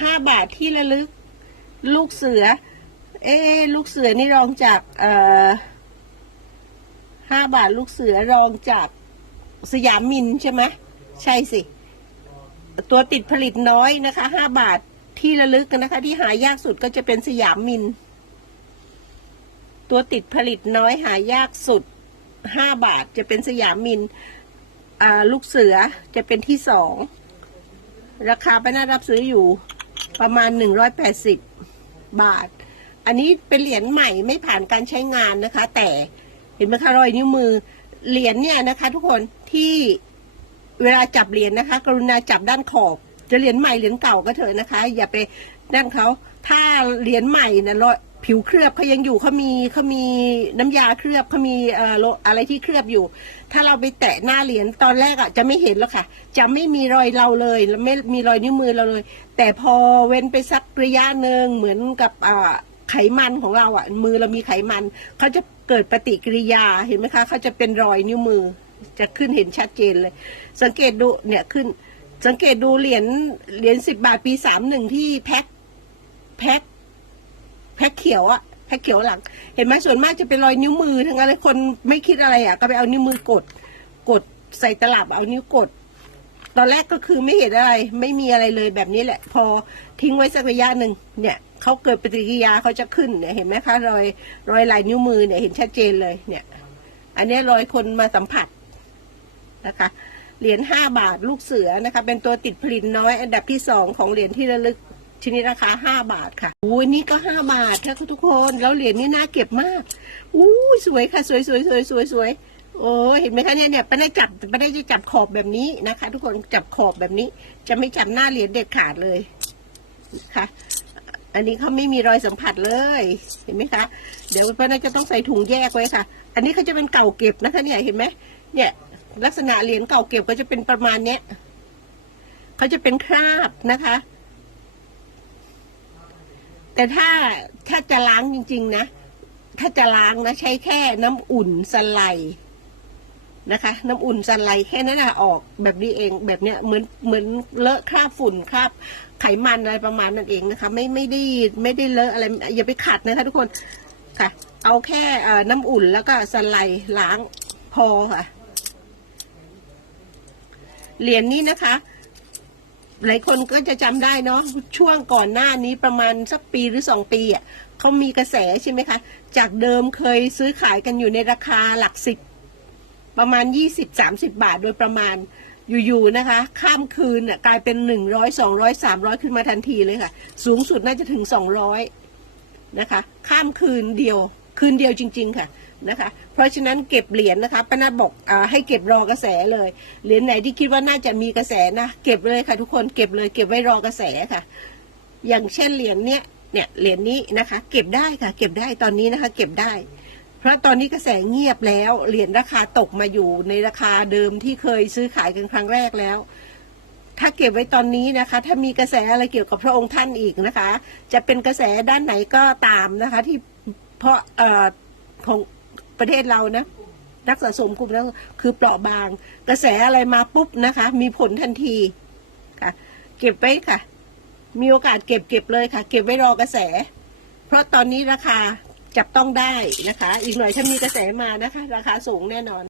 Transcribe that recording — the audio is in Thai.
ห้าบาทที่ระลึก ลูกเสือ เอ๊ลูกเสือนี่รองจากเอ่อห้าบาทลูกเสือรองจากสยามมินใช่ไหมใช่สิ ตัวติดผลิตน้อยนะคะห้าบาทที่ระลึกนะคะ ที่หายากสุดก็จะเป็นสยามมิน ตัวติดผลิตน้อยหายากสุดห้าบาทจะเป็นสยามมินลูกเสือจะเป็นที่สอง ราคาไปน่ารับซื้ออยู่ ประมาณหนึ่งร้อยแปดสิบบาท อันนี้เป็นเหรียญใหม่ไม่ผ่านการใช้งานนะคะ แต่เห็นไหมคะรอยนิ้วมือเหรียญเนี่ยนะคะ ทุกคนที่เวลาจับเหรียญนะคะ กรุณาจับด้านขอบ จะเหรียญใหม่เหรียญเก่าก็เถอะนะคะ อย่าไปด้านเขาถ้าเหรียญใหม่นะรอย ผิวเคลือบเขายังอยู่เขามีเขามีน้ำยาเคลือบเขามีเอ่อโลอะไรที่เคลือบอยู่ ถ้าเราไปแตะหน้าเหรียญตอนแรกอะจะไม่เห็นหรอกค่ะ จะไม่มีรอยเราเลยไม่มีรอยนิ้วมือเราเลย แต่พอเว้นไปสักระยะหนึ่งเหมือนกับอ่าไขมันของเราอะ มือเรามีไขมันเขาจะเกิดปฏิกิริยาเห็นไหมคะเขาจะเป็นรอยนิ้วมือ จะขึ้นเห็นชัดเจนเลย สังเกตดูเนี่ยขึ้น สังเกตดูเหรียญเหรียญสิบบาทปีสามหนึ่งที่แพ็คแพ็ค พ็คเขียวอะแพ็คเขียวหลัง เห็นไหมส่วนมากจะเป็นรอยนิ้วมือทั้งนั้นเลยคนไม่คิดอะไรอะก็ไปเอานิ้วมือกด กดใส่ตลับเอานิ้วกด ตอนแรกก็คือไม่เห็นอะไร ไม่มีอะไรเลยแบบนี้แหละ พอทิ้งไว้สักระยะหนึ่งเนี่ยเขาเกิดปฏิกิริยาเขาจะขึ้นเนี่ยเห็นไหมคะรอยรอยลายนิ้วมือเนี่ยเห็นชัดเจนเลยเนี่ย อันนี้รอยคนมาสัมผัสนะคะเหรียญห้าบาทลูกเสือนะคะ เป็นตัวติดผลิตน้อยอันดับที่สองของเหรียญที่ระลึก ชนิดราคาห้าบาทค่ะอุ้ยนี่ก็ห้าบาทค่ะทุกคนแล้วเหรียญนี่น่าเก็บมากอู้ยสวยค่ะ สวยสวยสวยสวยสวยโอ้ยเห็นไหมคะเนี่ยเนี่ยป้าได้จับป้าได้จะจับขอบแบบนี้นะคะ ทุกคนจับขอบแบบนี้ จะไม่จับหน้าเหรียญเด็ดขาดเลยค่ะ อันนี้เขาไม่มีรอยสัมผัสเลย เห็นไหมคะ เดี๋ยวป้าน่าจะต้องใส่ถุงแยกไว้ค่ะ อันนี้เขาจะเป็นเก่าเก็บนะคะ เนี่ยเห็นไหมเนี่ย ลักษณะเหรียญเก่าเก็บก็จะเป็นประมาณเนี้ยเขาจะเป็นคราบนะคะ แต่ถ้าถ้าจะล้างจริง ๆ นะ ถ้าจะล้างนะใช้แค่น้ำอุ่นสไลด์นะคะ น้ำอุ่นสไลด์แค่นั้นนะออกแบบนี้เองแบบเนี้ยเหมือนเหมือนเลอะคราบฝุ่นคราบไขมันอะไรประมาณนั้นเองนะคะ ไม่ไม่ได้ไม่ได้เลอะอะไรอย่าไปขัดนะคะทุกคนค่ะ เอาแค่น้ำอุ่นแล้วก็สไลด์ล้างพอค่ะเหรียญนี้นะคะ หลายคนก็จะจำได้เนาะช่วงก่อนหน้านี้ประมาณสักปีหรือสองปีอะเขามีกระแสใช่ไหมคะ จากเดิมเคยซื้อขายกันอยู่ในราคาหลักสิบประมาณยี่สิบสามสิบาทโดยประมาณอยู่ๆนะคะ ข้ามคืนน่ะกลายเป็นหนึ่งร้อยสองร้อยสามร้อยขึ้นมาทันทีเลยค่ะ สูงสุดน่าจะถึงสองร้อยนะคะ ข้ามคืนเดียว คืนเดียวจริง ๆ ค่ะ นะคะ เพราะฉะนั้นเก็บเหรียญนะคะป้านาบอกอให้เก็บรอกระแสเลย เหรียญไหนที่คิดว่าน่าจะมีกระแสนะ เก็บเลยค่ะทุกคน เก็บเลย เก็บไว้รอกระแสค่ะ อย่างเช่นเหรียญเนี้ย เนี่ย เหรียญนี้นะคะ เก็บได้ค่ะ เก็บได้ตอนนี้นะคะ เก็บได้ เพราะตอนนี้กระแสเงียบแล้ว เหรียญราคาตกมาอยู่ในราคาเดิมที่เคยซื้อขายกันครั้งแรกแล้วถ้าเก็บไว้ตอนนี้นะคะ ถ้ามีกระแสอะไรเกี่ยวกับพระองค์ท่านอีกนะคะ จะเป็นกระแสด้านไหนก็ตามนะคะ ที่เพราะเอ่อของ ประเทศเรานะนักสะสมกลุ่มนั้นคือเปราะบาง กระแสอะไรมาปุ๊บนะคะ มีผลทันทีค่ะ เก็บไว้ค่ะ มีโอกาสเก็บเก็บเลยค่ะ เก็บไว้รอกระแส เพราะตอนนี้ราคาจับต้องได้นะคะ อีกหน่อยถ้ามีกระแสมานะคะ ราคาสูงแน่นอน